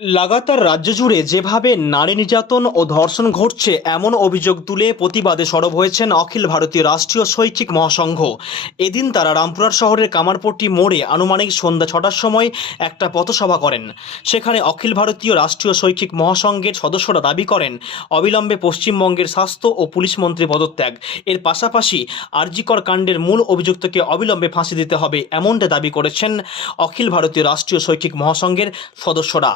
লাগাতার রাজ্য জুড়ে যেভাবে নারী নির্যাতন ও ধর্ষণ ঘটছে এমন অভিযোগ তুলে প্রতিবাদে সরব হয়েছেন অখিল ভারতীয় রাষ্ট্রীয় শৈক্ষিক মহাসংঘ। এদিন তারা রামপুরহাট শহরের কামারপট্টি মোড়ে আনুমানিক সন্ধ্যা ৬টার সময় একটা পথসভা করেন। সেখানে অখিল ভারতীয় রাষ্ট্রীয় শৈক্ষিক মহাসংঘের সদস্যরা দাবি করেন অবিলম্বে পশ্চিমবঙ্গের স্বাস্থ্য ও পুলিশ মন্ত্রী পদত্যাগ, এর পাশাপাশি আরজিকর কাণ্ডের মূল অভিযুক্তকে অবিলম্বে ফাঁসি দিতে হবে, এমনটা দাবি করেছেন অখিল ভারতীয় রাষ্ট্রীয় শৈক্ষিক মহাসংঘের সদস্যরা।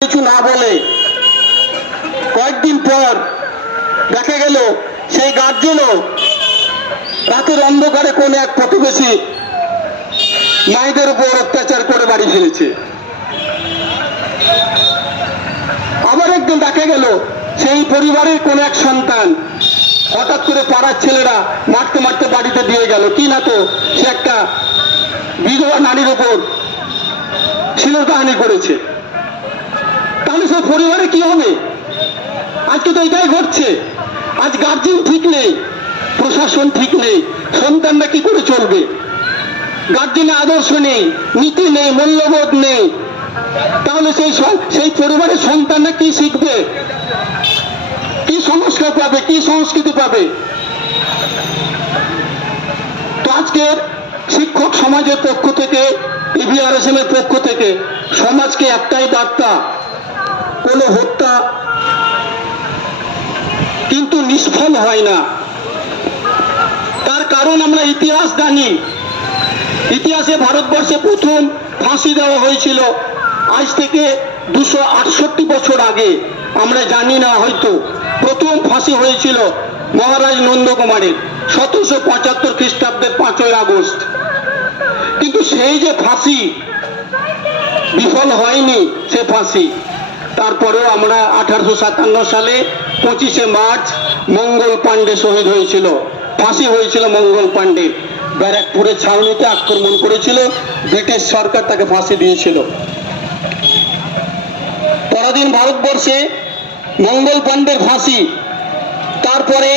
কিছু না বলে কয়েকদিন পর দেখা গেল সেই গার্জেনও রাতের অন্ধকারে কোন এক প্রতিবেশী মায়েদের উপর অত্যাচার করে বাড়ি ফিরেছে। আবার একদিন দেখা গেল সেই পরিবারের কোন এক সন্তান হঠাৎ করে পাড়ার ছেলেরা মারতে মারতে বাড়িতে দিয়ে গেল, কি না তো সে একটা বিধবা নারীর উপর শ্লীলতাহানি করেছে। তাহলে সে পরিবারে কি হবে? আজকে তো এটাই ঘটছে। আজ গার্জিয়ান ঠিক নেই, প্রশাসন ঠিক নেই, সন্তানরা কি করে চলবে? গার্জিয়ানের আদর্শ নেই, নীতি নেই, মূল্যবোধ নেই, তাহলে সেই পরিবারের সন্তানরা কি শিখবে, কি সংস্কার পাবে, কি সংস্কৃতি পাবে? তো আজকের শিক্ষক সমাজের পক্ষ থেকে, ইভিআরএসএম এর পক্ষ থেকে সমাজকে একটাই বার্তা, কোনো হত্যা কিন্তু নিষ্ফল হয় না। তার কারণ আমরা ইতিহাস জানি। ইতিহাসে ভারতবর্ষে প্রথম ফাঁসি দেওয়া হয়েছিল আজ থেকে 268 বছর আগে। আমরা জানি না, হয়তো প্রথম ফাঁসি হয়েছিল মহারাজ নন্দকুমারের 1775 খ্রিস্টাব্দের 5ই আগস্ট। কিন্তু সেই যে ফাঁসি বিফল হয়নি, সে ফাঁসি তারপরেও আমরা 1857 সালে 25শে মার্চ মঙ্গল পাণ্ডে শহীদ হয়েছিল, ফাঁসি হয়েছিল মঙ্গল পাণ্ডে। ব্যারাকপুরের ছাউনিতে আক্রমণ করেছিল, ব্রিটিশ সরকার তাকে ফাঁসি দিয়েছিল। পরদিন ভারতবর্ষে মঙ্গল পাণ্ডের ফাঁসি, তারপরে